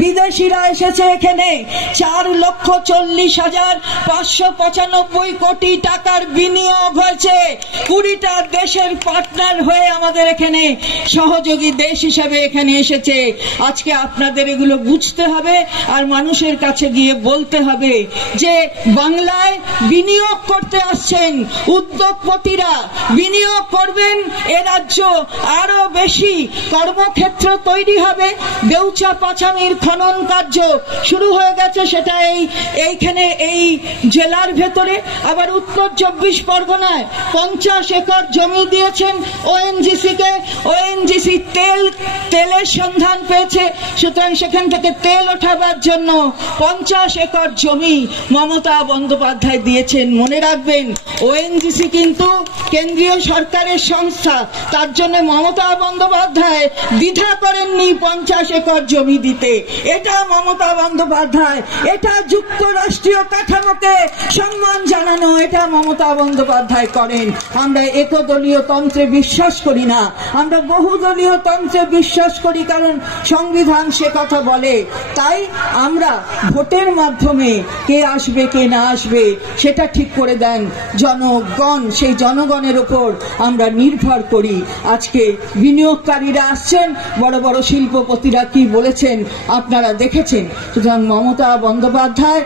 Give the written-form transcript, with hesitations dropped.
বিদেশিরা এসেছে এখানে 4,40,595 কোটি টাকার বিনিয়োগ হয়েছে। 20টা দেশের পার্টনার হয়ে আমাদের এখানে সহযোগী দেশ হিসেবে এখানে এসেছে। আজকে আপনাদের এগুলো বুঝতে হবে আর মানুষের কাছে গিয়ে বলতে হবে যে বাংলায় বিনিয়োগ করতে আসছেন উদ্যোগপতিরা, বিনিয়োগ করবেন, এ রাজ্য আরো বেশি কর্মক্ষেত্র তৈরি হবে। দেউচা পাছামির খনন কার্য শুরু হয়ে গেছে, সেটা এইখানে এই জেলার ভেতরে। আবার উত্তর 24 পরগনায় 50 একর জমি দিয়েছেন ওএনজিসি কে। ওএনজিসি তেলের সন্ধান পেয়েছে, সুতরাং সেখান থেকে তেল ওঠাবার জন্য 50 একর জমি মমতা বন্দ্যোপাধ্যায় দিয়েছেন। মনে রাখবেন, ওএনজিসি কিন্তু কেন্দ্রীয় সরকারের সংস্থা, তার জন্য মমতা বন্দ্যোপাধ্যায় দ্বিধা করেননি 50 একর জমি দিতে। এটা মমতা বন্দ্যোপাধ্যায়, এটা যুক্তরাষ্ট্রীয় কাঠামোকে সম্মান জানানো, এটা মমতা বন্দ্যোপাধ্যায় করেন। আমরা একদলীয় তন্ত্রে বিশ্বাস করি না, আমরা বহুদলীয় তন্ত্রে বিশ্বাস করি, কারণ সংবিধান সে কথা বলে। তাই আমরা ভোটের মাধ্যমে কে আসবে কে না আসবে সেটা ঠিক করে দেন জনগণ, সেই জনগণের উপর আমরা নির্ভর করি। আজকে বিনিয়োগকারীরা আসছেন, বড় বড় শিল্পপতিরা কি বলেছেন আপনারা দেখেছেন। সুতরাং মমতা বন্দ্যোপাধ্যায়